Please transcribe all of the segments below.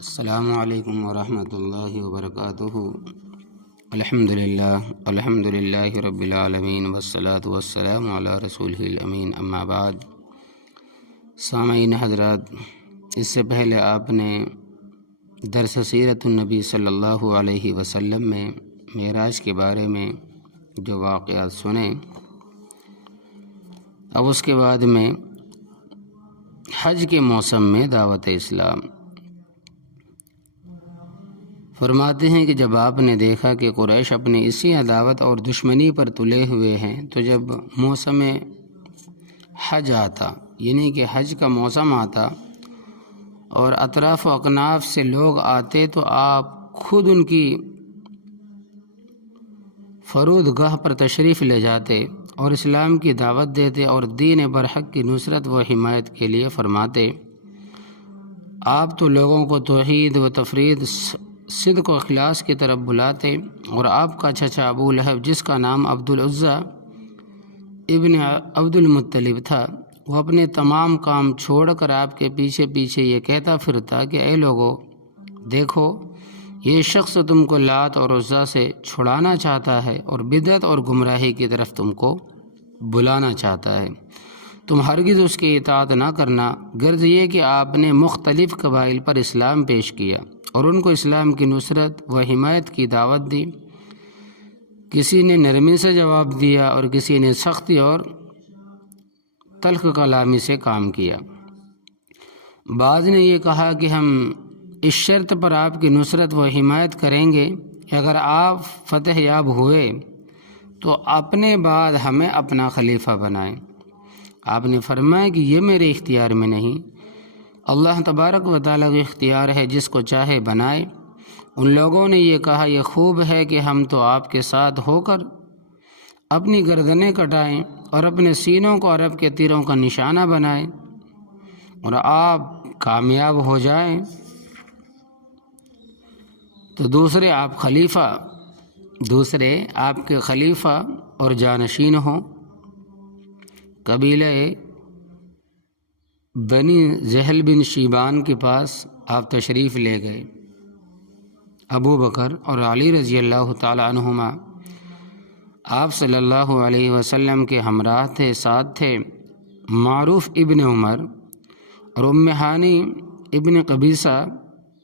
السلام علیکم ورحمۃ اللہ وبرکاتہ۔ الحمد للہ رب العالمین والصلاة والسلام علی رسولہ الامین، اما بعد۔ سامعین حضرات، اس سے پہلے آپ نے درس سیرت النبی صلی اللہ علیہ وسلم میں معراج کے بارے میں جو واقعات سنے، اب اس کے بعد میں حج کے موسم میں دعوت اسلام۔ فرماتے ہیں کہ جب آپ نے دیکھا کہ قریش اپنی اسی عداوت اور دشمنی پر تلے ہوئے ہیں، تو جب موسم حج آتا، یعنی کہ حج کا موسم آتا اور اطراف و اکناف سے لوگ آتے، تو آپ خود ان کی فرود گاہ پر تشریف لے جاتے اور اسلام کی دعوت دیتے اور دین برحق کی نصرت و حمایت کے لیے فرماتے۔ آپ تو لوگوں کو توحید و تفرید، صدق و اخلاص کی طرف بلاتے، اور آپ کا چچا ابو لہب، جس کا نام عبدالعزیٰ ابن عبد المطلب تھا، وہ اپنے تمام کام چھوڑ کر آپ کے پیچھے پیچھے یہ کہتا پھرتا کہ اے لوگو، دیکھو یہ شخص تم کو لات اور عزیٰ سے چھڑانا چاہتا ہے اور بدعت اور گمراہی کی طرف تم کو بلانا چاہتا ہے، تم ہرگز اس کی اطاعت نہ کرنا۔ غرض یہ کہ آپ نے مختلف قبائل پر اسلام پیش کیا اور ان کو اسلام کی نصرت و حمایت کی دعوت دی۔ کسی نے نرمی سے جواب دیا اور کسی نے سختی اور تلخ کلامی سے کام کیا۔ بعض نے یہ کہا کہ ہم اس شرط پر آپ کی نصرت و حمایت کریں گے کہ اگر آپ فتح یاب ہوئے تو اپنے بعد ہمیں اپنا خلیفہ بنائیں۔ آپ نے فرمایا کہ یہ میرے اختیار میں نہیں، اللہ تبارک و تعالیٰ کا اختیار ہے، جس کو چاہے بنائے۔ ان لوگوں نے یہ کہا، یہ خوب ہے کہ ہم تو آپ کے ساتھ ہو کر اپنی گردنیں کٹائیں اور اپنے سینوں کو عرب کے تیروں کا نشانہ بنائیں اور آپ کامیاب ہو جائیں تو دوسرے آپ کے خلیفہ اور جانشین ہوں۔ قبیلہ بنی زحل بن شیبان کے پاس آپ تشریف لے گئے۔ ابو بکر اور علی رضی اللہ تعالی عنہما آپ صلی اللہ علیہ وسلم کے ہمراہ تھے، ساتھ تھے معروف ابن عمر اور ام ہانی ابن قبیصہ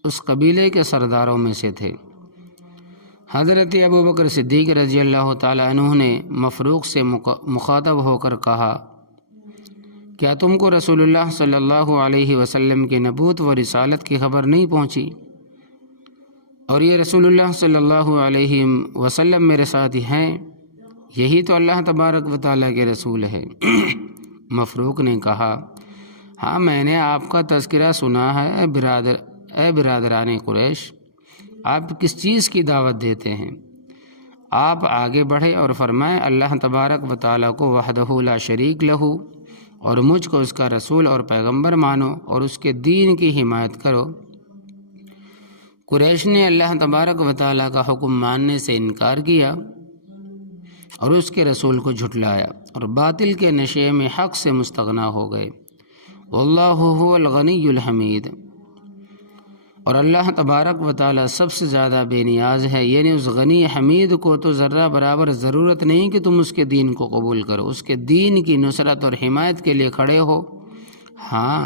اس قبیلے کے سرداروں میں سے تھے۔ حضرت ابو بکر صدیق رضی اللہ تعالی عنہ نے مفروق سے مخاطب ہو کر کہا، کیا تم کو رسول اللہ صلی اللہ علیہ وسلم کی نبوت و رسالت کی خبر نہیں پہنچی؟ اور یہ رسول اللہ صلی اللہ علیہ وسلم میرے ساتھ ہیں، یہی تو اللہ تبارک و تعالیٰ کے رسول ہے۔ مفروق نے کہا، ہاں میں نے آپ کا تذکرہ سنا ہے۔ اے برادران قریش، آپ کس چیز کی دعوت دیتے ہیں؟ آپ آگے بڑھے اور فرمائے، اللہ تبارک و تعالیٰ کو وحدہ لا شریک لہ، اور مجھ کو اس کا رسول اور پیغمبر مانو اور اس کے دین کی حمایت کرو۔ قریش نے اللہ تبارک و تعالیٰ کا حکم ماننے سے انکار کیا اور اس کے رسول کو جھٹلایا اور باطل کے نشے میں حق سے مستغنا ہو گئے۔ واللہ هو الغنی الحمید، اور اللہ تبارک و تعالیٰ سب سے زیادہ بے نیاز ہے، یعنی اس غنی حمید کو تو ذرہ برابر ضرورت نہیں کہ تم اس کے دین کو قبول کرو، اس کے دین کی نصرت اور حمایت کے لیے کھڑے ہو۔ ہاں،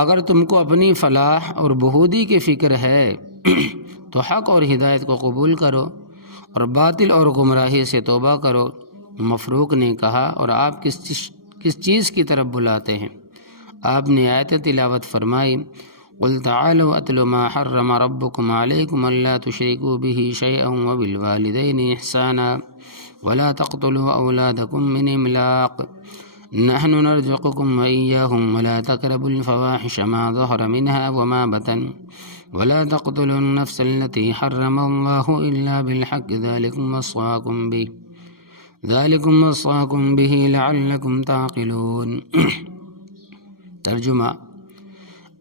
اگر تم کو اپنی فلاح اور بہودی کی فکر ہے تو حق اور ہدایت کو قبول کرو اور باطل اور گمراہی سے توبہ کرو۔ مفروق نے کہا، اور آپ کس چیز کی طرف بلاتے ہیں؟ آپ نے آیت تلاوت فرمائی، قل تعالوا اتل ما حرم ربكم عليكم الا تشركوا به شيئا وبالوالدين احسانا ولا تقتلوا اولادكم من املاق نحن نرزقكم واياهم ولا تقربوا الفواحش ما ظهر منها وما بطن ولا تقتلوا النفس التي حرم الله الا بالحق ذلكم وصاكم به لعلكم تعقلون۔ ترجمہ،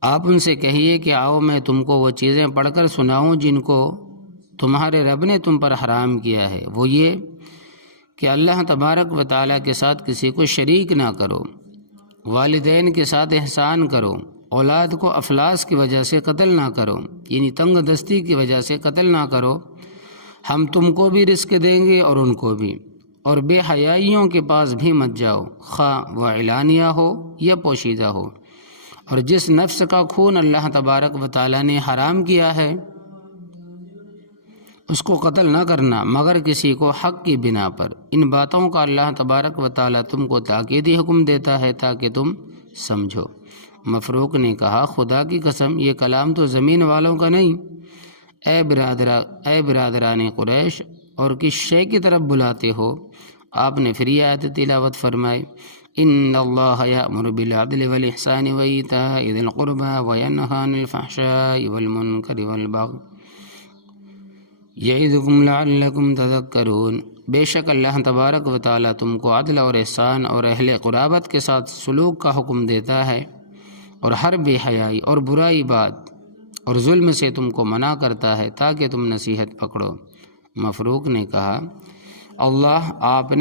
آپ ان سے کہیے کہ آؤ میں تم کو وہ چیزیں پڑھ کر سناؤں جن کو تمہارے رب نے تم پر حرام کیا ہے، وہ یہ کہ اللہ تبارک و تعالیٰ کے ساتھ کسی کو شریک نہ کرو، والدین کے ساتھ احسان کرو، اولاد کو افلاس کی وجہ سے قتل نہ کرو، یعنی تنگ دستی کی وجہ سے قتل نہ کرو، ہم تم کو بھی رزق دیں گے اور ان کو بھی، اور بے حیائیوں کے پاس بھی مت جاؤ، خواہ وہ اعلانیہ ہو یا پوشیدہ ہو، اور جس نفس کا خون اللہ تبارک و تعالیٰ نے حرام کیا ہے اس کو قتل نہ کرنا مگر کسی کو حق کی بنا پر۔ ان باتوں کا اللہ تبارک و تعالیٰ تم کو تاکیدی حکم دیتا ہے تاکہ تم سمجھو۔ مفروق نے کہا خدا کی قسم یہ کلام تو زمین والوں کا نہیں، اے برادران قریش، اور کس شے کی طرف بلاتے ہو؟ آپ نے پھر یہ آیت تلاوت فرمائی، ان اللہ یأمر بالعدل والاحسان وایتاء ذی القربى وینہی عن الفحشاء والمنکر والبغی یعظکم لعلکم تذکرون۔ بے شک اللہ تبارک و تعالیٰ تم کو عدل اور احسان اور اہل قرابت کے ساتھ سلوک کا حکم دیتا ہے، اور ہر بے حیائی اور برائی بات اور ظلم سے تم کو منع کرتا ہے تاکہ تم نصیحت پکڑو۔ مفروق نے کہا واللہ آپ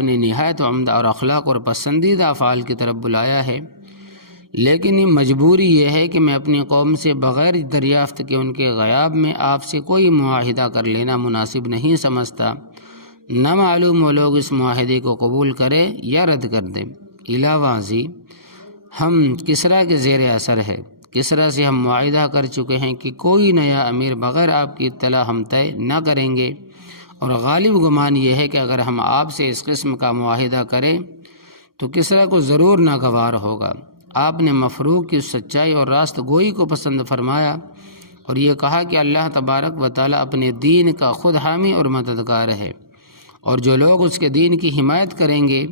نے نہایت عمدہ اور اخلاق اور پسندیدہ افعال کی طرف بلایا ہے، لیکن یہ مجبوری یہ ہے کہ میں اپنی قوم سے بغیر دریافت کے ان کے غیاب میں آپ سے کوئی معاہدہ کر لینا مناسب نہیں سمجھتا، نہ معلوم وہ لوگ اس معاہدے کو قبول کرے یا رد کر دیں۔ علاوہ ازیں ہم کسریٰ کے زیر اثر ہے، کسریٰ سے ہم معاہدہ کر چکے ہیں کہ کوئی نیا امیر بغیر آپ کی اطلاع ہم طے نہ کریں گے، اور غالب گمان یہ ہے کہ اگر ہم آپ سے اس قسم کا معاہدہ کریں تو کسریٰ کو ضرور ناگوار ہوگا۔ آپ نے مفروق کی سچائی اور راست گوئی کو پسند فرمایا اور یہ کہا کہ اللہ تبارک و تعالیٰ اپنے دین کا خود حامی اور مددگار ہے، اور جو لوگ اس کے دین کی حمایت کریں گے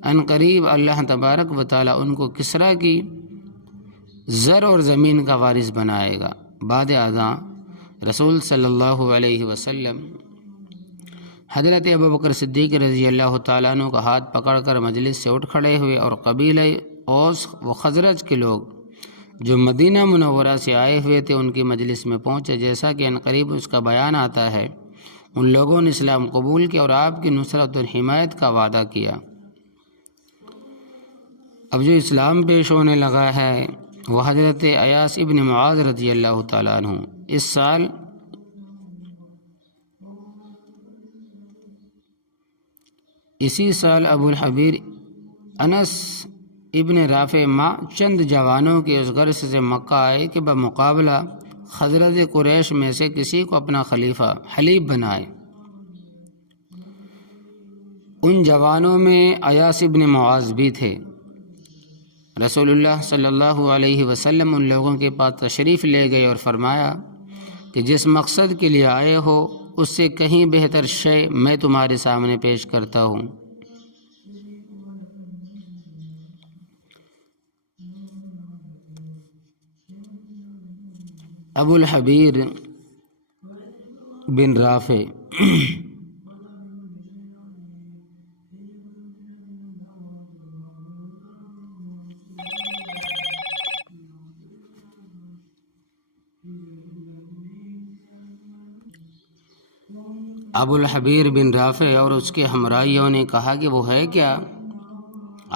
ان قریب اللہ تبارک و تعالیٰ ان کو کسریٰ کی زر اور زمین کا وارث بنائے گا۔ بعد ازاں رسول صلی اللہ علیہ وسلم حضرت ابوبکر صدیق رضی اللہ تعالیٰ عنہ کا ہاتھ پکڑ کر مجلس سے اٹھ کھڑے ہوئے، اور قبیلہ اوس و خزرج کے لوگ جو مدینہ منورہ سے آئے ہوئے تھے ان کی مجلس میں پہنچے، جیسا کہ عنقریب اس کا بیان آتا ہے۔ ان لوگوں نے اسلام قبول کیا اور آپ کی نصرت اور حمایت کا وعدہ کیا۔ اب جو اسلام پیش ہونے لگا ہے وہ حضرت ایاس ابن معاذ رضی اللہ تعالیٰ عنہ۔ اسی سال ابو الحبیر انس ابن رافع چند جوانوں کے اس غرض سے مکہ آئے کہ بمقابلہ خزرج قریش میں سے کسی کو اپنا خلیفہ حلیف بنائے۔ ان جوانوں میں ایاس ابن معاذ بھی تھے۔ رسول اللہ صلی اللہ علیہ وسلم ان لوگوں کے پاس تشریف لے گئے اور فرمایا کہ جس مقصد کے لیے آئے ہو اس سے کہیں بہتر شے میں تمہارے سامنے پیش کرتا ہوں۔ ابو الحبیر بن رافع ابو الحبیر بن رافع اور اس کے ہمراہیوں نے کہا کہ وہ ہے کیا؟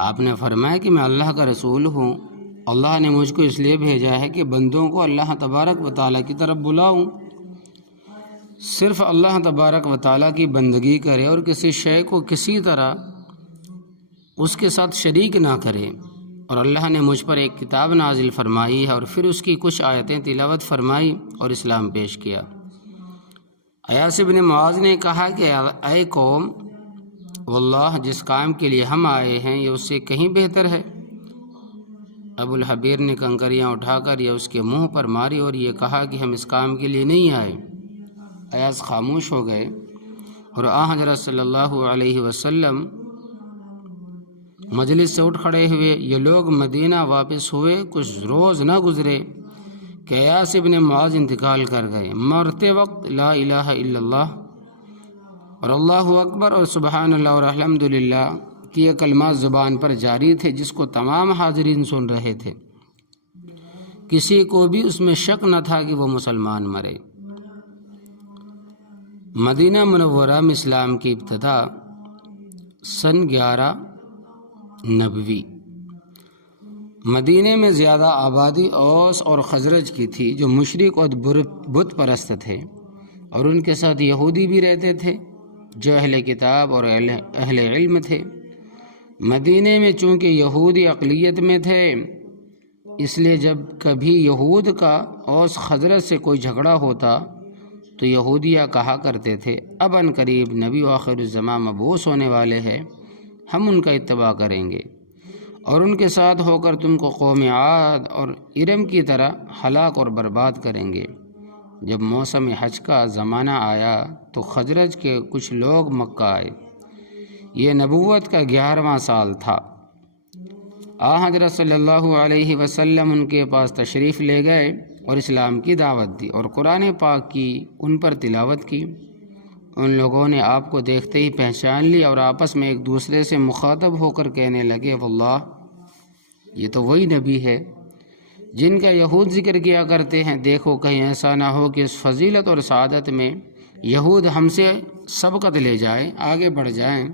آپ نے فرمایا کہ میں اللہ کا رسول ہوں، اللہ نے مجھ کو اس لیے بھیجا ہے کہ بندوں کو اللہ تبارک و تعالیٰ کی طرف بلاؤں، صرف اللہ تبارک و تعالیٰ کی بندگی کرے اور کسی شے کو کسی طرح اس کے ساتھ شریک نہ کرے۔ اور اللہ نے مجھ پر ایک کتاب نازل فرمائی ہے، اور پھر اس کی کچھ آیتیں تلاوت فرمائی اور اسلام پیش کیا۔ ایاس بن معاذ نے کہا کہ اے قوم، واللہ جس کام کے لیے ہم آئے ہیں یہ اس سے کہیں بہتر ہے۔ ابو الحبیر نے کنکریاں اٹھا کر یہ اس کے منہ پر ماری اور یہ کہا کہ ہم اس کام کے لیے نہیں آئے۔ ایاس خاموش ہو گئے اور حضرت صلی اللہ علیہ وسلم مجلس سے اٹھ کھڑے ہوئے۔ یہ لوگ مدینہ واپس ہوئے، کچھ روز نہ گزرے کہ ایاس ابن معاذ انتقال کر گئے۔ مرتے وقت لا الہ الا اللہ اور اللہ اکبر اور سبحان اللہ اور الحمدللہ کہ یہ کلمات زبان پر جاری تھے جس کو تمام حاضرین سن رہے تھے، کسی کو بھی اس میں شک نہ تھا کہ وہ مسلمان مرے۔ مدینہ منورہ میں اسلام کی ابتدا سن 11 نبوی مدینے میں زیادہ آبادی اوس اور خزرج کی تھی جو مشرک اور بت پرست تھے، اور ان کے ساتھ یہودی بھی رہتے تھے جو اہل کتاب اور اہل علم تھے۔ مدینے میں چونکہ یہودی اقلیت میں تھے، اس لیے جب کبھی یہود کا اوس خزرج سے کوئی جھگڑا ہوتا تو یہودیہ کہا کرتے تھے اب ان قریب نبی آخر الزماں مبعوث ہونے والے ہیں، ہم ان کا اتباع کریں گے اور ان کے ساتھ ہو کر تم کو قوم عاد اور ارم کی طرح ہلاک اور برباد کریں گے۔ جب موسم حج کا زمانہ آیا تو خزرج کے کچھ لوگ مکہ آئے۔ یہ نبوت کا 11واں سال تھا۔ حضرت صلی اللہ علیہ وسلم ان کے پاس تشریف لے گئے اور اسلام کی دعوت دی اور قرآن پاک کی ان پر تلاوت کی۔ ان لوگوں نے آپ کو دیکھتے ہی پہچان لی اور آپس میں ایک دوسرے سے مخاطب ہو کر کہنے لگے واللہ یہ تو وہی نبی ہے جن کا یہود ذکر کیا کرتے ہیں، دیکھو کہیں ایسا نہ ہو کہ اس فضیلت اور سعادت میں یہود ہم سے سبقت لے جائیں، آگے بڑھ جائیں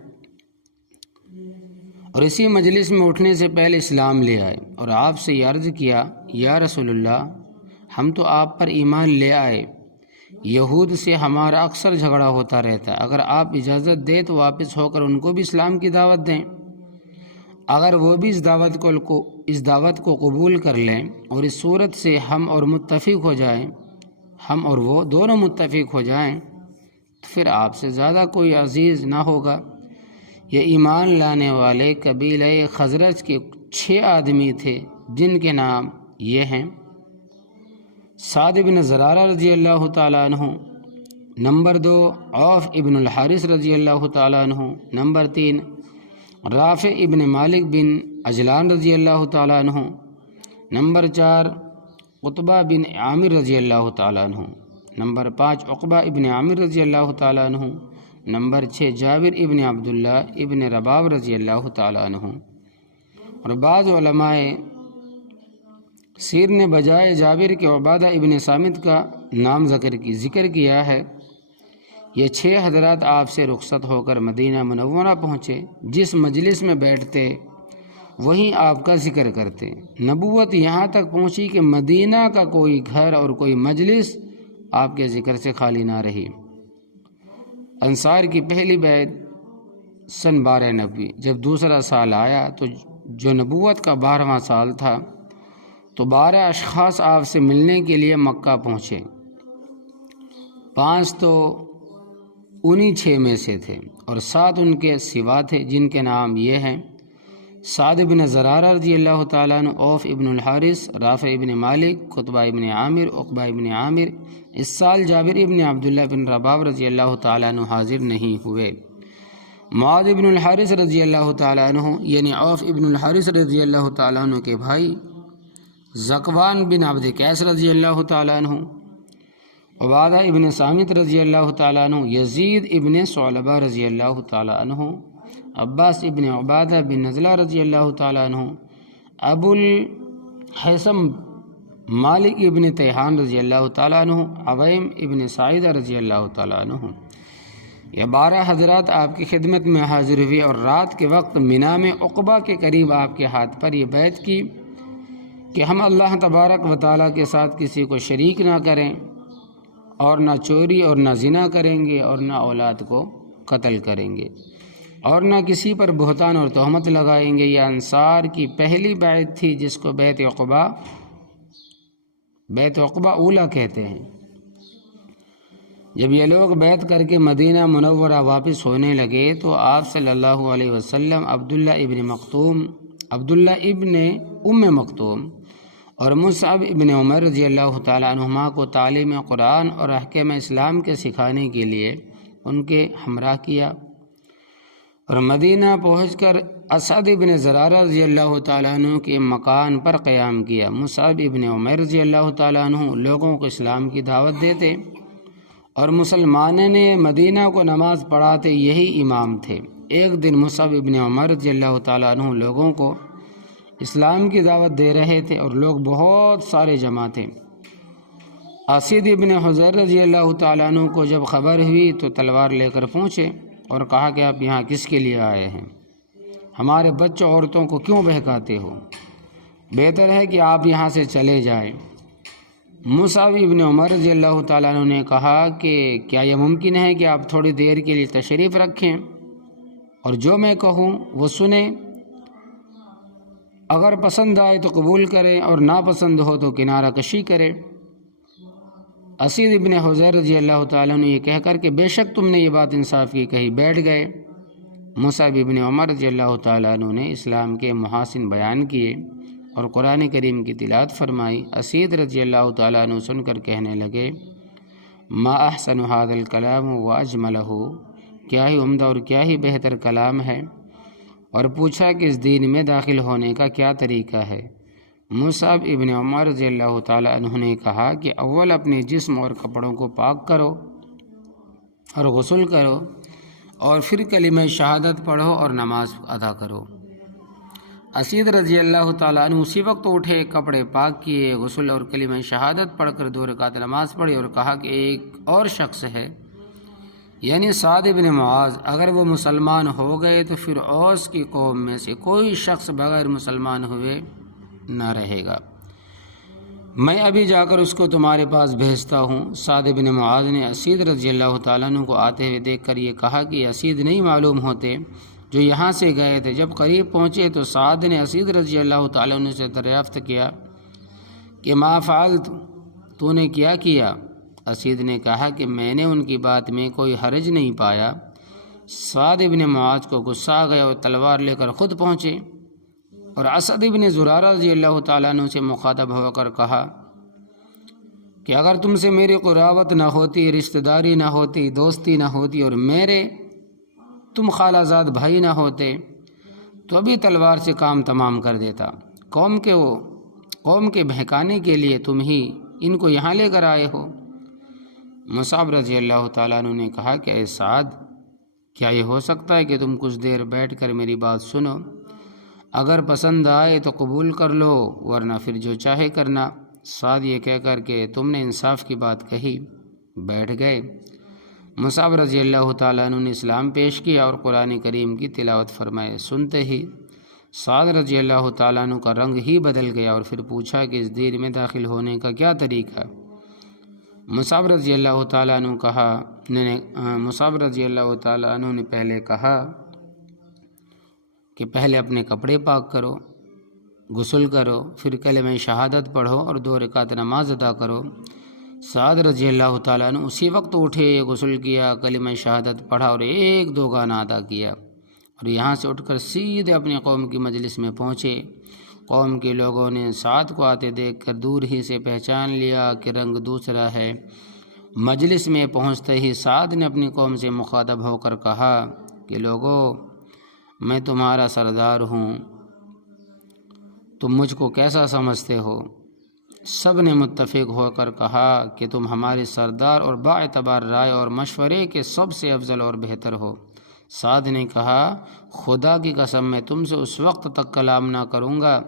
اور اسی مجلس میں اٹھنے سے پہلے اسلام لے آئے اور آپ سے یہ عرض کیا یا رسول اللہ ہم تو آپ پر ایمان لے آئے، یہود سے ہمارا اکثر جھگڑا ہوتا رہتا ہے، اگر آپ اجازت دیں تو واپس ہو کر ان کو بھی اسلام کی دعوت دیں۔ اگر وہ بھی اس دعوت کو قبول کر لیں اور اس صورت سے ہم اور متفق ہو جائیں، ہم اور وہ دونوں متفق ہو جائیں تو پھر آپ سے زیادہ کوئی عزیز نہ ہوگا۔ یہ ایمان لانے والے قبیلہ خزرج کے 6 آدمی تھے جن کے نام یہ ہیں: سعد بن زرارہ رضی اللہ تعالیٰ عنہ، نمبر 2 عوف ابن الحارث رضی اللہ تعالیٰ عنہ، نمبر 3 رافع ابن مالک بن عجلان رضی اللہ تعالیٰ عنہ، نمبر 4 عتبہ بن عامر رضی اللہ تعالیٰ عنہ، نمبر 5 عقبہ ابن عامر رضی اللہ تعالیٰ عنہ، نمبر 6 جابر ابن عبداللہ ابن رباب رضی اللہ تعالیٰ عنہ۔ اور بعض علماء سیر نے بجائے جابر کے عبادہ ابن صامت کا نام ذکر کیا ہے۔ یہ 6 حضرات آپ سے رخصت ہو کر مدینہ منورہ پہنچے، جس مجلس میں بیٹھتے وہیں آپ کا ذکر کرتے۔ نبوت یہاں تک پہنچی کہ مدینہ کا کوئی گھر اور کوئی مجلس آپ کے ذکر سے خالی نہ رہی۔ انصار کی پہلی بیعت سن 1290، جب دوسرا سال آیا تو جو نبوت کا 12واں سال تھا تو 12 اشخاص آپ سے ملنے کے لیے مکہ پہنچے۔ 5 تو انہی 6 میں سے تھے اور 7 ان کے سوا تھے جن کے نام یہ ہیں: سعد بن زرارہ رضی اللہ تعالیٰ عنہ، عوف ابن الحارث، رافع ابن مالک، عتبہ ابن عامر، عقبہ ابن عامر۔ اس سال جابر ابن عبداللہ بن رباب رضی اللہ تعالیٰ عنہ حاضر نہیں ہوئے۔ معاذ ابن الحارث رضی اللہ تعالیٰ عنہ یعنی عوف ابن الحارث رضی اللہ تعالیٰ عنہ کے بھائی ذکوان بن عبد قیس رضی اللہ تعالیٰ عنہ، عبادہ ابن صامت رضی اللہ تعالیٰ عنہ، یزید ابن ثعلبہ رضی اللہ تعالیٰ عنہ، عباس ابن عبادہ بن نزلہ رضی اللہ تعالیٰ عنہ، ابو الحسم مالک ابن تیحان رضی اللہ تعالیٰ عنہ، عویم ابن سعیدہ رضی اللہ تعالیٰ عنہ۔ یہ 12 حضرات آپ کی خدمت میں حاضر ہوئے اور رات کے وقت منا میں عقبہ کے قریب آپ کے ہاتھ پر یہ بیعت کی کہ ہم اللہ تبارک و تعالیٰ کے ساتھ کسی کو شریک نہ کریں اور نہ چوری اور نہ زنا کریں گے اور نہ اولاد کو قتل کریں گے اور نہ کسی پر بہتان اور تہمت لگائیں گے۔ یہ انصار کی پہلی بیعت تھی جس کو بیعت عقبہ اولا کہتے ہیں۔ جب یہ لوگ بیعت کر کے مدینہ منورہ واپس ہونے لگے تو آپ صلی اللہ علیہ وسلم عبداللہ ابن ام مکتوم اور مصعب ابن عمر رضی اللہ تعالیٰ عنہما کو تعلیم قرآن اور احکام اسلام کے سکھانے کے لیے ان کے ہمراہ کیا اور مدینہ پہنچ کر اسعد ابن زرارہ رضی اللہ تعالیٰ عنہ کے مکان پر قیام کیا۔ مصعب ابن عمر رضی اللہ تعالیٰ عنہ لوگوں کو اسلام کی دعوت دیتے اور مسلمانوں نے مدینہ کو نماز پڑھاتے یہی امام تھے۔ ایک دن مصعب ابن عمر رضی اللہ تعالیٰ عنہ لوگوں کو اسلام کی دعوت دے رہے تھے اور لوگ بہت سارے جمع تھے۔ اسید ابن حضر رضی اللہ تعالیٰ عنہ کو جب خبر ہوئی تو تلوار لے کر پہنچے اور کہا کہ آپ یہاں کس کے لیے آئے ہیں؟ ہمارے بچوں عورتوں کو کیوں بہکاتے ہو؟ بہتر ہے کہ آپ یہاں سے چلے جائیں۔ مصعب ابن عمر رضی اللہ تعالیٰ عنہ نے کہا کہ کیا یہ ممکن ہے کہ آپ تھوڑی دیر کے لیے تشریف رکھیں اور جو میں کہوں وہ سنیں؟ اگر پسند آئے تو قبول کریں اور ناپسند ہو تو کنارہ کشی کریں۔ اسید ابن حضیر رضی اللہ تعالیٰ عنہ یہ کہہ کر کہ بے شک تم نے یہ بات انصاف کی کہی، بیٹھ گئے۔ مصعب ابن عمر رضی اللہ تعالیٰ عنہ نے اسلام کے محاسن بیان کیے اور قرآن کریم کی تلاوت فرمائی۔ اسید رضی اللہ تعالیٰ عنہ سن کر کہنے لگے ما احسن هذا الکلام واجملہ، کیا ہی عمدہ اور کیا ہی بہتر کلام ہے، اور پوچھا کہ اس دین میں داخل ہونے کا کیا طریقہ ہے۔ مصعب ابن عمر رضی اللہ تعالیٰ عنہ نے کہا کہ اول اپنے جسم اور کپڑوں کو پاک کرو اور غسل کرو اور پھر کلمہ شہادت پڑھو اور نماز ادا کرو۔ اسید رضی اللہ تعالیٰ عنہ اسی وقت اٹھے، کپڑے پاک کیے، غسل اور کلمہ شہادت پڑھ کر 2 رکعت نماز پڑھی اور کہا کہ ایک اور شخص ہے، یعنی سعد بن معاذ، اگر وہ مسلمان ہو گئے تو پھر اوس کی قوم میں سے کوئی شخص بغیر مسلمان ہوئے نہ رہے گا، میں ابھی جا کر اس کو تمہارے پاس بھیجتا ہوں۔ سعد بن معاذ نے اسید رضی اللہ تعالیٰ عنہ کو آتے ہوئے دیکھ کر یہ کہا کہ اسید نہیں معلوم ہوتے جو یہاں سے گئے تھے۔ جب قریب پہنچے تو سعد نے اسید رضی اللہ تعالیٰ عنہ سے دریافت کیا کہ ما فعلت، تو نے کیا کیا؟ اسید نے کہا کہ میں نے ان کی بات میں کوئی حرج نہیں پایا۔ سعد بن معاذ کو غصہ آ گیا اور تلوار لے کر خود پہنچے اور اسد بن زرارہ رضی اللہ تعالیٰ عنہ سے مخاطب ہو کر کہا کہ اگر تم سے میری قرابت نہ ہوتی، رشتہ داری نہ ہوتی، دوستی نہ ہوتی اور میرے تم خالہ زاد بھائی نہ ہوتے تو ابھی تلوار سے کام تمام کر دیتا۔ قوم کے بہکانے کے لیے تم ہی ان کو یہاں لے کر آئے ہو۔ مصعب رضی اللہ تعالیٰ عنہ نے کہا کہ اے سعد، کیا یہ ہو سکتا ہے کہ تم کچھ دیر بیٹھ کر میری بات سنو؟ اگر پسند آئے تو قبول کر لو ورنہ پھر جو چاہے کرنا۔ سعد یہ کہہ کر کہ تم نے انصاف کی بات کہی، بیٹھ گئے۔ مصعب رضی اللہ تعالیٰ عنہ نے اسلام پیش کیا اور قرآن کریم کی تلاوت فرمائے۔ سنتے ہی سعد رضی اللہ تعالیٰ عنہ کا رنگ ہی بدل گیا اور پھر پوچھا کہ اس دین میں داخل ہونے کا کیا طریقہ؟ مصعب رضی اللہ تعالیٰ عنہ نے پہلے کہا کہ پہلے اپنے کپڑے پاک کرو، غسل کرو، پھر کلمہ شہادت پڑھو اور 2 رکعت نماز ادا کرو۔ سعد رضی اللہ تعالیٰ عنہ اسی وقت اٹھے، غسل کیا، کلمہ شہادت پڑھا اور 1-2 گانا ادا کیا اور یہاں سے اٹھ کر سیدھے اپنے قوم کی مجلس میں پہنچے۔ قوم کے لوگوں نے سعد کو آتے دیکھ کر دور ہی سے پہچان لیا کہ رنگ دوسرا ہے۔ مجلس میں پہنچتے ہی سعد نے اپنی قوم سے مخاطب ہو کر کہا کہ لوگو، میں تمہارا سردار ہوں، تم مجھ کو کیسا سمجھتے ہو؟ سب نے متفق ہو کر کہا کہ تم ہمارے سردار اور باعتبار رائے اور مشورے کے سب سے افضل اور بہتر ہو۔ سعد نے کہا خدا کی قسم میں تم سے اس وقت تک کلام نہ کروں گا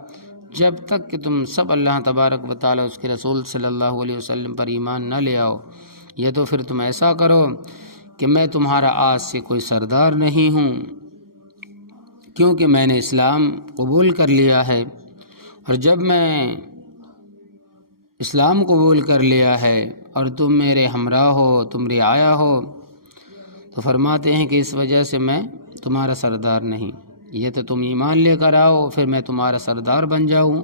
جب تک کہ تم سب اللہ تبارک و تعالیٰ اس کے رسول صلی اللہ علیہ وسلم پر ایمان نہ لے آؤ، یہ تو پھر تم ایسا کرو کہ میں تمہارا آج سے کوئی سردار نہیں ہوں، کیونکہ میں نے اسلام قبول کر لیا ہے، اور جب میں اسلام قبول کر لیا ہے اور تم میرے ہمراہ ہو، تم رعایا ہو، تو فرماتے ہیں کہ اس وجہ سے میں تمہارا سردار نہیں، یہ تو تم ایمان لے کر آؤ پھر میں تمہارا سردار بن جاؤں۔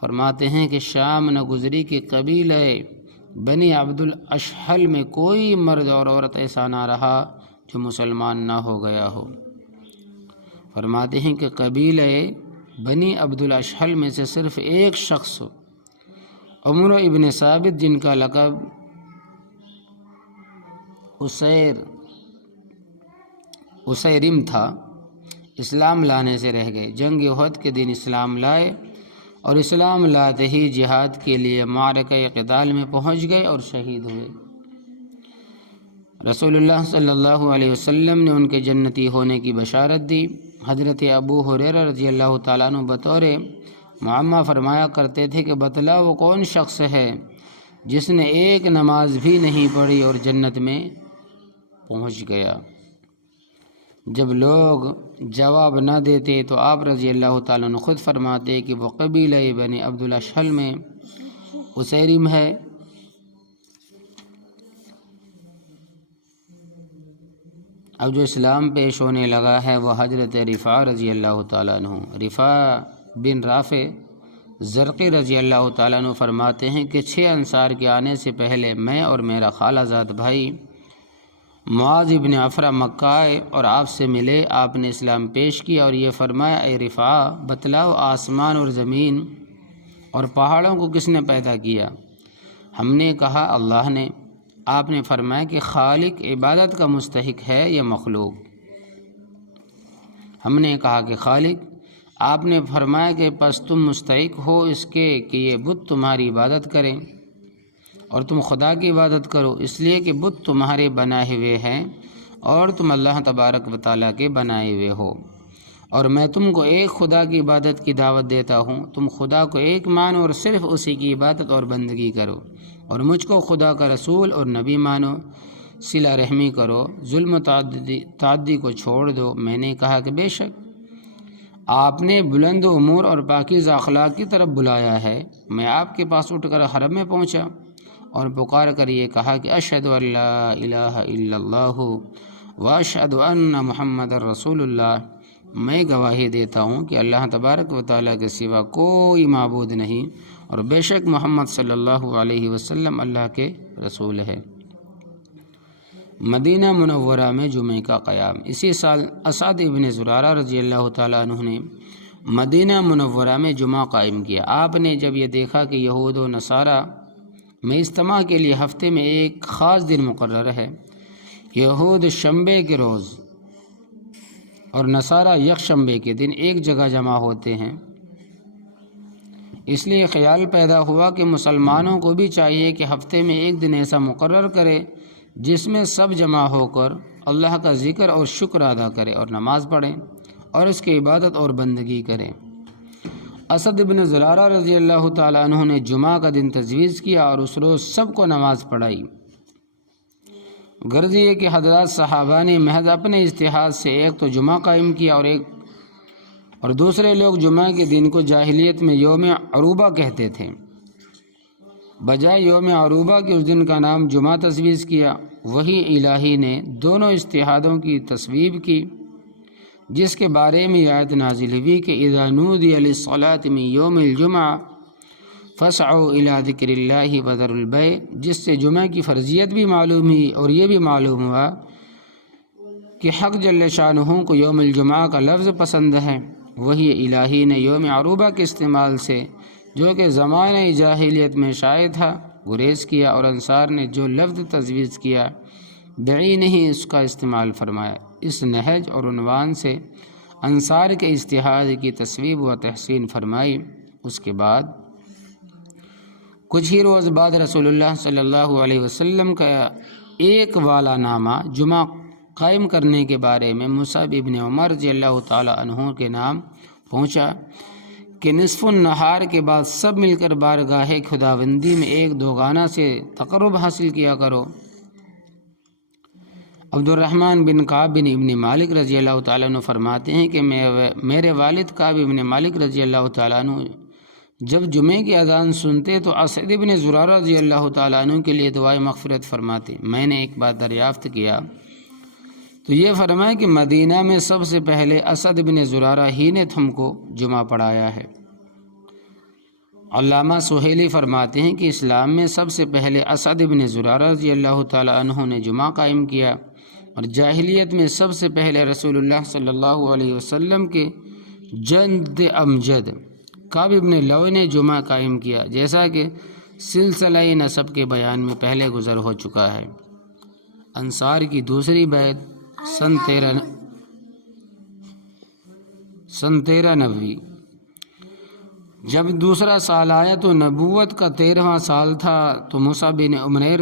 فرماتے ہیں کہ شام نہ گزری کہ قبیلہ بنی عبد الاشحل میں کوئی مرد اور عورت ایسا نہ رہا جو مسلمان نہ ہو گیا ہو۔ فرماتے ہیں کہ قبیلہ بنی عبد الاشحل میں سے صرف ایک شخص عمر ابن ثابت، جن کا لقب اسیرم تھا، اسلام لانے سے رہ گئے۔ جنگ احد کے دن اسلام لائے اور اسلام لاتے ہی جہاد کے لیے معرکہ قتال میں پہنچ گئے اور شہید ہوئے۔ رسول اللہ صلی اللہ علیہ وسلم نے ان کے جنتی ہونے کی بشارت دی۔ حضرت ابو ہریرہ رضی اللہ تعالیٰ عنہ بطور معمہ فرمایا کرتے تھے کہ بتلا وہ کون شخص ہے جس نے ایک نماز بھی نہیں پڑھی اور جنت میں پہنچ گیا۔ جب لوگ جواب نہ دیتے تو آپ رضی اللہ تعالیٰ عنہ خود فرماتے کہ وہ قبیلہ بنی عبد الاشحل میں اسیرم ہے۔ اب جو اسلام پیش ہونے لگا ہے وہ حضرت رفاع رضی اللہ تعالیٰ عنہ، رفاع بن رافع زرقی رضی اللہ تعالیٰ عنہ فرماتے ہیں کہ 6 انصار کے آنے سے پہلے میں اور میرا خالہ زاد بھائی معاذ ابن عفرہ مکہ آئے اور آپ سے ملے۔ آپ نے اسلام پیش کیا اور یہ فرمایا، اے رفاع، بتلاؤ آسمان اور زمین اور پہاڑوں کو کس نے پیدا کیا؟ ہم نے کہا اللہ نے۔ آپ نے فرمایا کہ خالق عبادت کا مستحق ہے یا مخلوق؟ ہم نے کہا کہ خالق۔ آپ نے فرمایا کہ پس تم مستحق ہو اس کے کہ یہ بت تمہاری عبادت کریں اور تم خدا کی عبادت کرو، اس لیے کہ بت تمہارے بنائے ہوئے ہیں اور تم اللہ تبارک و تعالیٰ کے بنائے ہوئے ہو، اور میں تم کو ایک خدا کی عبادت کی دعوت دیتا ہوں۔ تم خدا کو ایک مانو اور صرف اسی کی عبادت اور بندگی کرو، اور مجھ کو خدا کا رسول اور نبی مانو، صلہ رحمی کرو، ظلم و تعدی کو چھوڑ دو۔ میں نے کہا کہ بے شک آپ نے بلند امور اور پاکیزہ اخلاق کی طرف بلایا ہے۔ میں آپ کے پاس اٹھ کر حرم میں پہنچا اور پکار کر یہ کہا کہ اشہد ان لا الہ الا اللہ واشہد ان محمد رسول اللہ، میں گواہی دیتا ہوں کہ اللہ تبارک و تعالیٰ کے سوا کوئی معبود نہیں، اور بے شک محمد صلی اللہ علیہ وسلم اللہ کے رسول ہے۔ مدینہ منورہ میں جمعہ کا قیام۔ اسی سال اسعد ابن زرارہ رضی اللہ تعالیٰ عنہ نے مدینہ منورہ میں جمعہ قائم کیا۔ آپ نے جب یہ دیکھا کہ یہود و نصارہ میں اجتماع کے لیے ہفتے میں ایک خاص دن مقرر ہے، یہود شنبے کے روز اور نصارہ یکشنبے کے دن ایک جگہ جمع ہوتے ہیں، اس لیے خیال پیدا ہوا کہ مسلمانوں کو بھی چاہیے کہ ہفتے میں ایک دن ایسا مقرر کرے جس میں سب جمع ہو کر اللہ کا ذکر اور شکر ادا کرے اور نماز پڑھیں اور اس کی عبادت اور بندگی کریں۔ اسد بن زرارہ رضی اللہ تعالیٰ عنہ نے جمعہ کا دن تجویز کیا اور اس روز سب کو نماز پڑھائی۔ غرض یہ کہ حضرات صحابہ نے محض اپنے اجتہاد سے ایک تو جمعہ قائم کیا اور دوسرے لوگ جمعہ کے دن کو جاہلیت میں یوم عروبہ کہتے تھے، بجائے یوم عروبہ کے اس دن کا نام جمعہ تجویز کیا۔ وہی الہی نے دونوں اجتہادوں کی تصویب کی، جس کے بارے میں آیت نازل ہوئی کہ اذا نودی للصلاۃ من یوم الجمعہ فاسعوا الی ذکر اللہ وذروا البیع، جس سے جمعہ کی فرضیت بھی معلوم ہوئی اور یہ بھی معلوم ہوا کہ حق جل شانہ کو یوم الجمعہ کا لفظ پسند ہے۔ وہی الہی نے یوم عروبہ کے استعمال سے، جو کہ زمانہ جاہلیت میں شائع تھا، گریز کیا، اور انصار نے جو لفظ تجویز کیا بعی نہیں اس کا استعمال فرمایا۔ اس نہج اور عنوان سے انصار کے اجتہاد کی تصویب و تحسین فرمائی۔ اس کے بعد کچھ ہی روز بعد رسول اللہ صلی اللہ علیہ وسلم کا ایک والا نامہ جمعہ قائم کرنے کے بارے میں مصعب ابن عمر رضی اللہ تعالی عنہ کے نام پہنچا کہ نصف النہار کے بعد سب مل کر بارگاہ خداوندی میں ایک دوگانہ سے تقرب حاصل کیا کرو۔ عبد الرحمن بن کعب بن ابن مالک رضی اللہ تعالیٰ عنہ فرماتے ہیں کہ میرے والد کعب ابن مالک رضی اللہ تعالیٰ عنہ جب جمعے کی اذان سنتے تو اسد ابن زرارہ رضی اللہ تعالیٰ عنہ کے لیے دعائے مغفرت فرماتے۔ میں نے ایک بات دریافت کیا تو یہ فرمایا کہ مدینہ میں سب سے پہلے اسد ابن زرارہ ہی نے تم کو جمعہ پڑھایا ہے۔ علامہ سہیلی فرماتے ہیں کہ اسلام میں سب سے پہلے اسد ابن زرارہ رضی اللہ تعالیٰ عنہ نے جمعہ قائم کیا، اور جاہلیت میں سب سے پہلے رسول اللہ صلی اللہ علیہ وسلم کے جد امجد کعب ابن لؤ نے جمعہ قائم کیا، جیسا کہ سلسلہ نسب کے بیان میں پہلے گزر ہو چکا ہے۔ انصار کی دوسری بیعت سن 13 نبوی، جب دوسرا سال آیا تو نبوت کا 13واں سال تھا، تو مصعب ابن عمیر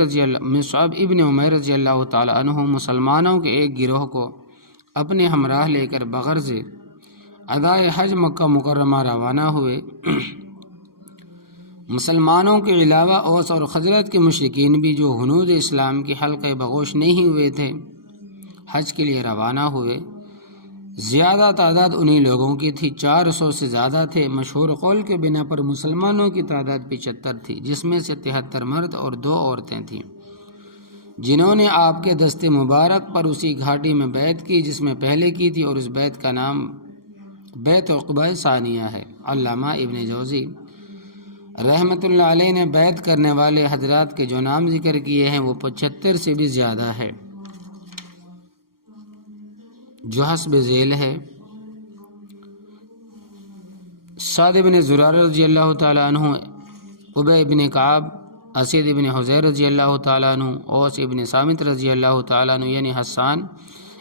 رضی اللہ تعالی عنہ مسلمانوں کے ایک گروہ کو اپنے ہمراہ لے کر بغرض ادائے حج مکہ مکرمہ روانہ ہوئے۔ مسلمانوں کے علاوہ اوس اور خزرج کے مشرکین بھی جو ہنود اسلام کے حلقہ بغوش نہیں ہوئے تھے، حج کے لیے روانہ ہوئے۔ زیادہ تعداد انہی لوگوں کی تھی، 400 سے زیادہ تھے۔ مشہور قول کے بنا پر مسلمانوں کی تعداد 75 تھی، جس میں سے 73 مرد اور 2 عورتیں تھیں، جنہوں نے آپ کے دست مبارک پر اسی گھاٹی میں بیعت کی جس میں پہلے کی تھی، اور اس بیعت کا نام بیعت عقبہ ثانیہ ہے۔ علامہ ابن جوزی رحمۃ اللہ علیہ نے بیعت کرنے والے حضرات کے جو نام ذکر کیے ہیں وہ 75 سے بھی زیادہ ہے، جو حسب ذیل ہے۔ سعد بن زرارہ رضی اللہ تعالیٰ عنہ، ابی بن کعب، اسید بن حذیر رضی اللہ تعالیٰ عنہ، اوس ابن صامت رضی اللہ تعالیٰ عنہ یعنی حسان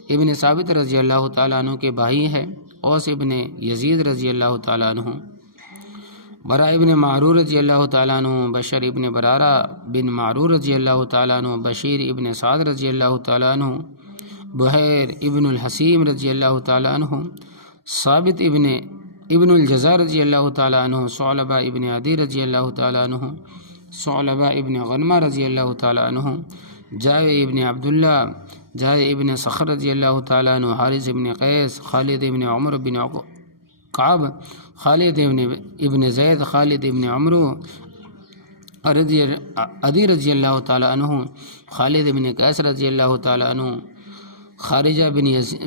ابن ثابت رضی اللہ تعالیٰ عنہ کے بھائی ہیں، اوس ابن یزید رضی اللہ تعالیٰ عنہ، برا ابن معرور رضی اللہ تعالیٰ عنہ، بشر ابن برارہ بن معرور رضی اللہ تعالیٰ عنہ، بشیر ابن سعد رضی اللہ تعالیٰ عنہ، بحیر ابن الحسیم رضی اللہ تعالیٰ عنہ، ثابت ابن الجزا رضی اللہ تعالیٰ عنہ، ثعلبہ ابن عدی رضی اللہ تعالیٰ عنہ، ثعلبہ ابن غنمہ رضی اللہ تعالیٰ عنہ، جابر ابن عبداللہ، جابر ابن صخر رضی اللہ تعالیٰ عنہ، حارث ابن قیس، خالد ابن عمر بن کعب، خالد ابن زید، خالد ابن عمرو عدی رضی اللہ تعالیٰ عنہ، خالد ابن قیس رضی اللہ تعالیٰ عنہ، خارجہ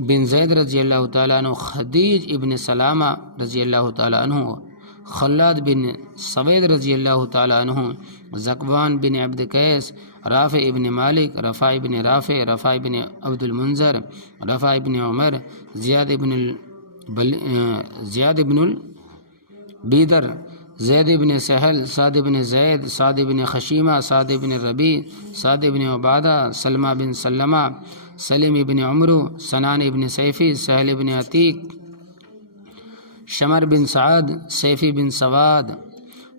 بن زید رضی اللہ تعالیٰ عنہ، خدیج ابن سلامہ رضی اللہ تعالیٰ عنہ، خلاد بن سوید رضی اللہ تعالیٰ عنہ، ذکوان بن عبد قیس، رافع ابن مالک، رفاع ابن رافع، رفاع ابن عبد المنذر، رفاع ابن عمر، زیاد ابن البیدر، زید ابن سہل، سعد ابن زید، سعد ابن خشیمہ، سعد ابن ربیع، سعد ابن عبادہ، سلمہ بن سلمہ، سلیم ابن عمرو، سنان ابن سیفی، سہل ابن عتیق، شمر بن سعد، سیفی بن سواد،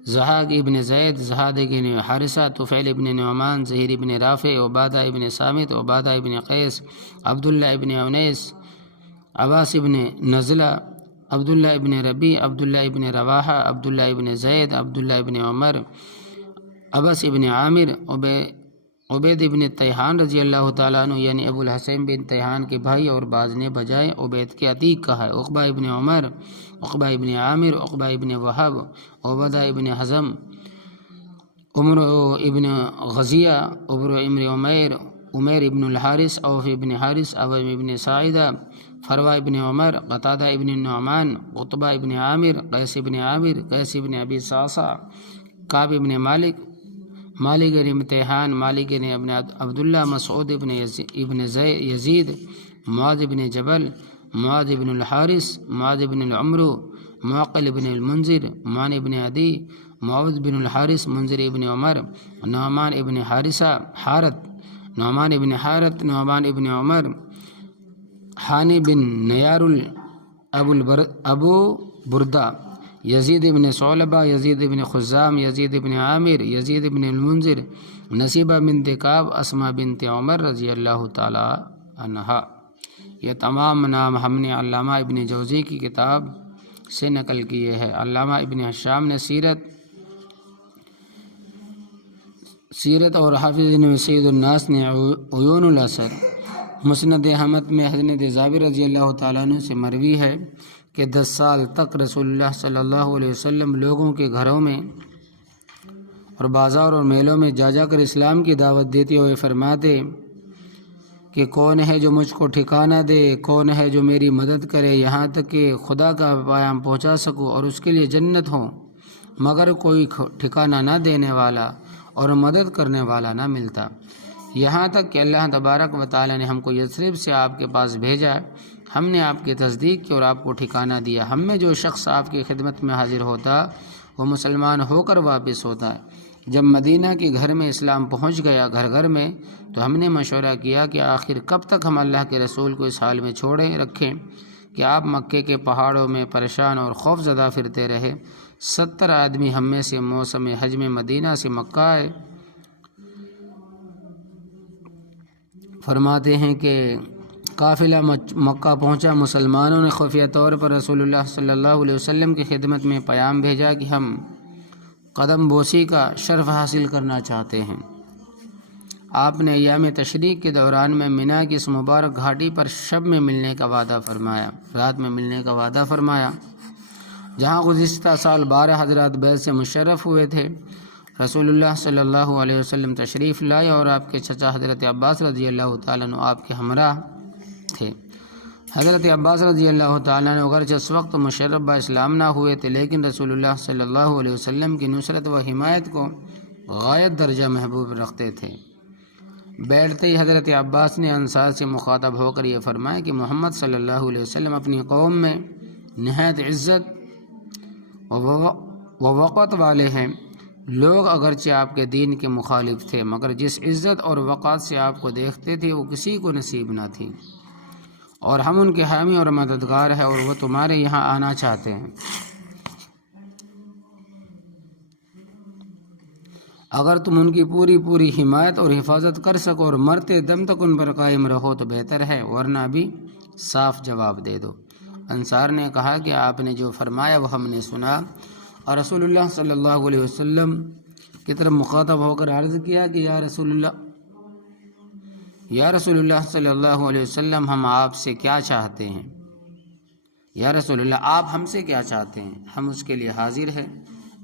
زہاق ابن زید، زہاد ابن حارثہ، طفیل ابن نعمان، زہیر ابن رافع، عبادہ ابن صامت، عبادہ ابن قیس، عبداللہ ابن انیس، عباس ابن نزلہ، عبداللہ ابن ربیع، عبداللہ ابن رواحہ، عبداللہ ابن زید، عبداللہ ابن عمر، عباس ابن عامر، عبید ابن تیحان رضی اللہ تعالیٰ عنہ یعنی ابو الحسین بن تیحان کے بھائی، اور بعض نے بجائے عبید کے عتیق کہا ہے، عقبہ ابن عمر، عقبہ ابن عامر، عقبہ ابن وہب، عبدہ ابن حزم، عمر ابن غزیہ، عمر ابن عمیر ابن الحارث، عوف ابن حارث، عوام ابن ساعدہ، فروہ ابن عمر، قتادہ ابن النعمان، قطبہ ابن عامر، قیس ابن عامر، قیس ابن ابی صعصع، کعب ابن مالک، مالک ابن امتحان، مالک ابن عبداللہ، مسعود ابن یزید، معاذ ابن جبل، معاذ ابن الحارث، معاذ ابن العمرو، معقل ابن المنذر، مان ابن عدی، معوذ بن الحارث، منذر ابن عمر، نعمان ابن حارثہ، نعمان ابن حارث، نعمان ابن عمر، حانی بن نیار، ابو بردہ، یزید ابن ثعلبہ، یزید ابن خزام، یزید ابن عامر، یزید ابن المنذر، نصیبہ بنت کعب، اسماء بنت عمر رضی اللہ تعالی عنہا۔ یہ تمام نام ہم نے علامہ ابن جوزی کی کتاب سے نقل کیے ہیں۔ علامہ ابن حشام نے سیرت اور حافظ سید الناس نے عیون الاثر، مسند احمد میں حضرت جابر رضی اللہ تعالیٰ عنہ سے مروی ہے کہ 10 سال تک رسول اللہ صلی اللہ علیہ وسلم لوگوں کے گھروں میں اور بازار اور میلوں میں جا کر اسلام کی دعوت دیتے ہوئے فرماتے کہ کون ہے جو مجھ کو ٹھکانہ دے، کون ہے جو میری مدد کرے، یہاں تک کہ خدا کا پیغام پہنچا سکوں اور اس کے لیے جنت ہو، مگر کوئی ٹھکانہ نہ دینے والا اور مدد کرنے والا نہ ملتا، یہاں تک کہ اللہ تبارک و تعالی نے ہم کو یثرب سے آپ کے پاس بھیجا، ہم نے آپ کی تصدیق کی اور آپ کو ٹھکانہ دیا۔ ہم میں جو شخص آپ کی خدمت میں حاضر ہوتا وہ مسلمان ہو کر واپس ہوتا ہے۔ جب مدینہ کے گھر میں اسلام پہنچ گیا گھر گھر میں، تو ہم نے مشورہ کیا کہ آخر کب تک ہم اللہ کے رسول کو اس حال میں چھوڑیں رکھیں کہ آپ مکے کے پہاڑوں میں پریشان اور خوف زدہ پھرتے رہے۔ 70 آدمی ہم میں سے موسم حج میں مدینہ سے مکہ آئے۔ فرماتے ہیں کہ قافلہ مکہ پہنچا، مسلمانوں نے خفیہ طور پر رسول اللہ صلی اللہ علیہ وسلم کی خدمت میں پیام بھیجا کہ ہم قدم بوسی کا شرف حاصل کرنا چاہتے ہیں۔ آپ نے ایام تشریق کے دوران میں مینا کی اس مبارک گھاٹی پر شب میں ملنے کا وعدہ فرمایا، رات میں ملنے کا وعدہ فرمایا، جہاں گزشتہ سال 12 حضرات بیعت سے مشرف ہوئے تھے۔ رسول اللہ صلی اللہ علیہ وسلم تشریف لائے اور آپ کے چچا حضرت عباس رضی اللہ تعالیٰ عنہ آپ کے ہمراہ تھے۔ حضرت عباس رضی اللہ تعالیٰ عنہ اگرچہ اس وقت مشرف با اسلام نہ ہوئے تھے، لیکن رسول اللہ صلی اللہ علیہ وسلم کی نصرت و حمایت کو غایت درجہ محبوب رکھتے تھے۔ بیٹھتے ہی حضرت عباس نے انصار سے مخاطب ہو کر یہ فرمایا کہ محمد صلی اللہ علیہ وسلم اپنی قوم میں نہایت عزت و وقت والے ہیں۔ لوگ اگرچہ آپ کے دین کے مخالف تھے، مگر جس عزت اور وقار سے آپ کو دیکھتے تھے وہ کسی کو نصیب نہ تھی، اور ہم ان کے حامی اور مددگار ہیں، اور وہ تمہارے یہاں آنا چاہتے ہیں۔ اگر تم ان کی پوری حمایت اور حفاظت کر سکو اور مرتے دم تک ان پر قائم رہو تو بہتر ہے، ورنہ بھی صاف جواب دے دو۔ انصار نے کہا کہ آپ نے جو فرمایا وہ ہم نے سنا، اور رسول اللہ صلی اللہ علیہ وسلم کی طرف مخاطب ہو کر عرض کیا کہ یا رسول اللہ صلی اللہ علیہ وسلم، ہم آپ سے کیا چاہتے ہیں؟ یا رسول اللہ، آپ ہم سے کیا چاہتے ہیں؟ ہم اس کے لیے حاضر ہیں۔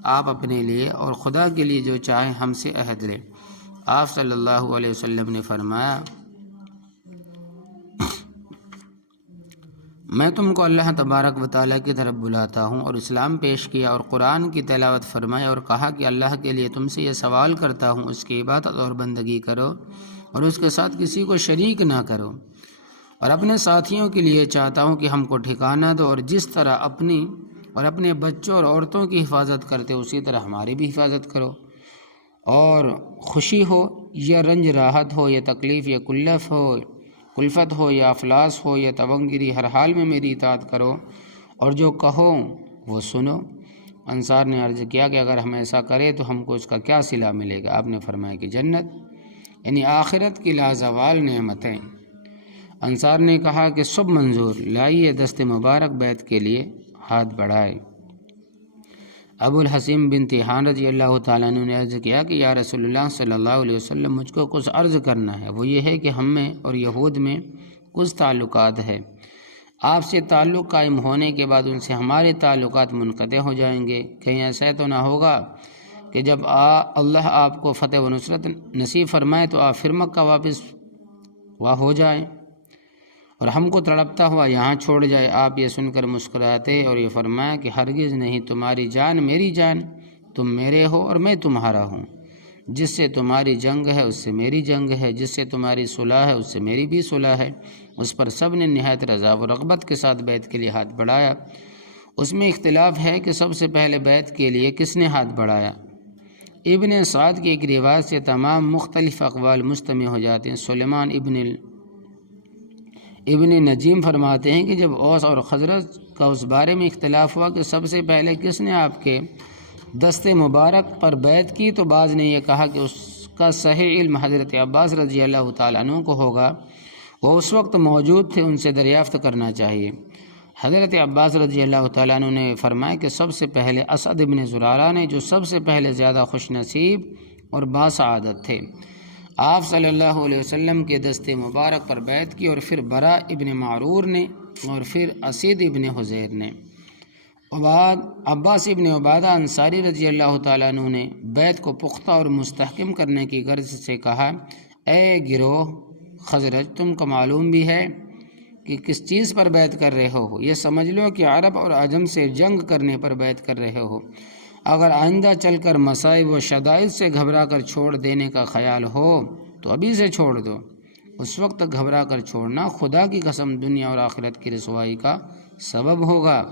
آپ اپنے لیے اور خدا کے لیے جو چاہیں ہم سے عہد لیں۔ آپ صلی اللہ علیہ وسلم نے فرمایا، میں تم کو اللہ تبارک و تعالیٰ کی طرف بلاتا ہوں، اور اسلام پیش کیا اور قرآن کی تلاوت فرمائی اور کہا کہ اللہ کے لیے تم سے یہ سوال کرتا ہوں، اس کی عبادت اور بندگی کرو اور اس کے ساتھ کسی کو شریک نہ کرو، اور اپنے ساتھیوں کے لیے چاہتا ہوں کہ ہم کو ٹھکانہ دو، اور جس طرح اپنی اور اپنے بچوں اور عورتوں کی حفاظت کرتے اسی طرح ہماری بھی حفاظت کرو، اور خوشی ہو یا رنج، راحت ہو یا تکلیف یا کلفت ہو یا افلاس ہو یا تونگری، ہر حال میں میری اطاعت کرو اور جو کہو وہ سنو۔ انصار نے عرض کیا کہ اگر ہم ایسا کریں تو ہم کو اس کا کیا صلہ ملے گا؟ آپ نے فرمایا کہ جنت، یعنی آخرت کی لازوال نعمتیں۔ انصار نے کہا کہ سب منظور، لائیے دست مبارک بیعت کے لیے ہاتھ بڑھائے۔ ابو الحسین بن تیحان رضی اللہ تعالیٰ عنہ نے عرض کیا کہ یا رسول اللہ صلی اللہ علیہ وسلم، مجھ کو کچھ عرض کرنا ہے، وہ یہ ہے کہ ہم میں اور یہود میں کچھ تعلقات ہے، آپ سے تعلق قائم ہونے کے بعد ان سے ہمارے تعلقات منقطع ہو جائیں گے۔ کہیں ایسا تو نہ ہوگا کہ جب اللہ آپ کو فتح و نصرت نصیب فرمائے تو آپ پھر مکہ واپس ہو جائیں اور ہم کو تڑپتا ہوا یہاں چھوڑ جائے۔ آپ یہ سن کر مسکراتے اور یہ فرمایا کہ ہرگز نہیں، تمہاری جان میری جان، تم میرے ہو اور میں تمہارا ہوں، جس سے تمہاری جنگ ہے اس سے میری جنگ ہے، جس سے تمہاری صلح ہے اس سے میری بھی صلح ہے۔ اس پر سب نے نہایت رضا و رغبت کے ساتھ بیعت کے لیے ہاتھ بڑھایا۔ اس میں اختلاف ہے کہ سب سے پہلے بیعت کے لیے کس نے ہاتھ بڑھایا۔ ابن سعد کی ایک روایت سے تمام مختلف اقوال مجتمع ہو جاتے ہیں۔ سلیمان ابن نجیم فرماتے ہیں کہ جب اوس اور خزرج کا اس بارے میں اختلاف ہوا کہ سب سے پہلے کس نے آپ کے دست مبارک پر بیعت کی، تو بعض نے یہ کہا کہ اس کا صحیح علم حضرت عباس رضی اللہ تعالیٰ عنہ کو ہوگا، وہ اس وقت موجود تھے، ان سے دریافت کرنا چاہیے۔ حضرت عباس رضی اللہ تعالیٰ عنہ نے فرمایا کہ سب سے پہلے اسعد ابن زرارہ نے، جو سب سے پہلے زیادہ خوش نصیب اور باسعادت تھے۔ آپ صلی اللہ علیہ وسلم کے دست مبارک پر بیعت کی، اور پھر برا ابن معرور نے، اور پھر اسید ابن حذیر نے۔ عباس ابن عبادہ انصاری رضی اللہ تعالیٰ عنہ نے بیعت کو پختہ اور مستحکم کرنے کی غرض سے کہا، اے گروہ خزرج، تم کو معلوم بھی ہے کہ کس چیز پر بیعت کر رہے ہو، یہ سمجھ لو کہ عرب اور عجم سے جنگ کرنے پر بیعت کر رہے ہو۔ اگر آئندہ چل کر مصائب و شدائد سے گھبرا کر چھوڑ دینے کا خیال ہو تو ابھی سے چھوڑ دو، اس وقت تک گھبرا کر چھوڑنا خدا کی قسم دنیا اور آخرت کی رسوائی کا سبب ہوگا۔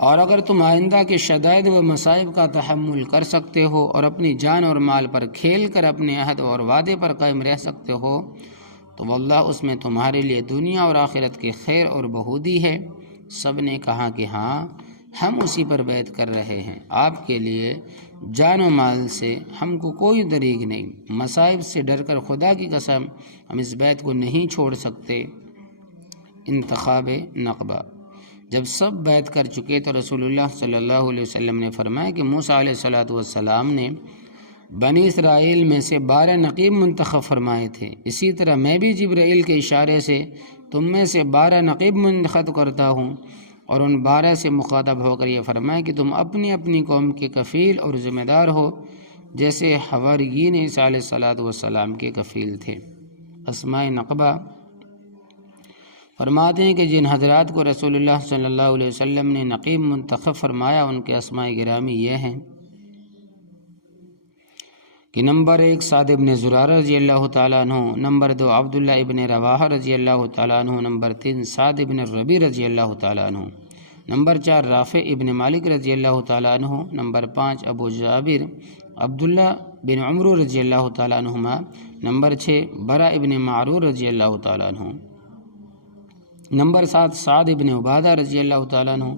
اور اگر تم آئندہ کے شدائد و مصائب کا تحمل کر سکتے ہو اور اپنی جان اور مال پر کھیل کر اپنے عہد اور وعدے پر قائم رہ سکتے ہو تو واللہ اس میں تمہارے لیے دنیا اور آخرت کے خیر اور بہودی ہے۔ سب نے کہا کہ ہاں، ہم اسی پر بیعت کر رہے ہیں، آپ کے لیے جان و مال سے ہم کو کوئی دریغ نہیں، مصائب سے ڈر کر خدا کی قسم ہم اس بیعت کو نہیں چھوڑ سکتے۔ انتخاب نقبہ۔ جب سب بیعت کر چکے تو رسول اللہ صلی اللہ علیہ وسلم نے فرمایا کہ موسیٰ علیہ الصلوۃ والسلام نے بنی اسرائیل میں سے 12 نقیب منتخب فرمائے تھے، اسی طرح میں بھی جبرائیل کے اشارے سے تم میں سے 12 نقیب منتخب کرتا ہوں، اور ان 12 سے مخاطب ہو کر یہ فرمایا کہ تم اپنی اپنی قوم کے کفیل اور ذمہ دار ہو، جیسے حواریین عیسیٰ علیہ الصلاۃ والسلام کے کفیل تھے۔ اسماء نقبہ فرماتے ہیں کہ جن حضرات کو رسول اللہ صلی اللہ علیہ وسلم نے نقیب منتخب فرمایا ان کے اسماء گرامی یہ ہیں کہ نمبر 1 سعد ابن زرارہ رضی اللہ تعالیٰ عنہ، نمبر 2 عبداللہ ابن رواحہ رضی اللہ تعالیٰ عنہ، نمبر 3 سعد ابن الربیع رضی اللہ تعالیٰ عنہ، نمبر 4 رافع ابن مالک رضی اللہ تعالیٰ عنہ، نمبر 5 ابو جابر عبداللہ بن عمرو رضی اللہ تعالیٰ عنہما، نمبر 6 برا ابن معرور رضی اللہ تعالیٰ عنہ، نمبر 7 سعد ابن عبادہ رضی اللہ تعالیٰ عنہ،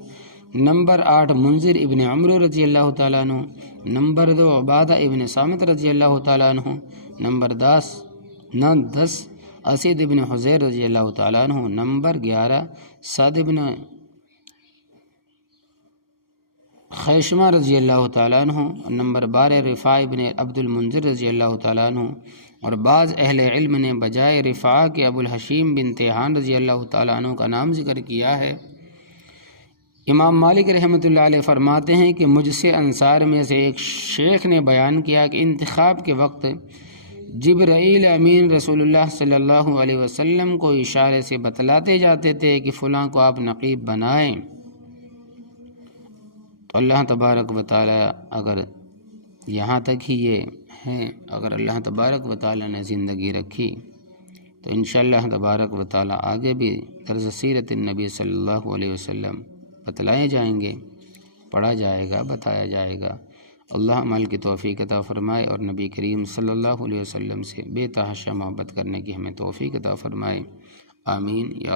نمبر 8 منذر ابن عمرو رضی اللہ تعالیٰ عنہ، نمبر 2 عبادہ ابن صامت رضی اللہ تعالیٰ عنہ، نمبر 10 اسید ابن حزیر رضی اللہ تعالیٰ عنہ، نمبر 11 سعد ابن خیشمہ رضی اللہ تعالیٰ عنہ، نمبر 12 رفاع ابن عبد المنذر رضی اللہ تعالیٰ عنہ، اور بعض اہل علم نے بجائے رفاع کے ابو الحشیم بن تیحان رضی اللہ تعالیٰ عنہ کا نام ذکر کیا ہے۔ امام مالک رحمۃ اللہ علیہ فرماتے ہیں کہ مجھ سے انصار میں سے ایک شیخ نے بیان کیا کہ انتخاب کے وقت جبرائیل امین رسول اللہ صلی اللہ علیہ وسلم کو اشارے سے بتلاتے جاتے تھے کہ فلاں کو آپ نقیب بنائیں، تو اللہ تبارک و تعالی اگر یہاں تک ہی یہ ہے، اگر اللہ تبارک و تعالی نے زندگی رکھی تو انشاءاللہ تبارک و تعالی آگے بھی طرز سیرت النبی صلی اللہ علیہ وسلم بتلائے جائیں گے، پڑھا جائے گا، بتایا جائے گا۔ اللہ عمل کی توفیق عطا فرمائے اور نبی کریم صلی اللہ علیہ وسلم سے بے تحاشا محبت کرنے کی ہمیں توفیق عطا فرمائے، آمین یا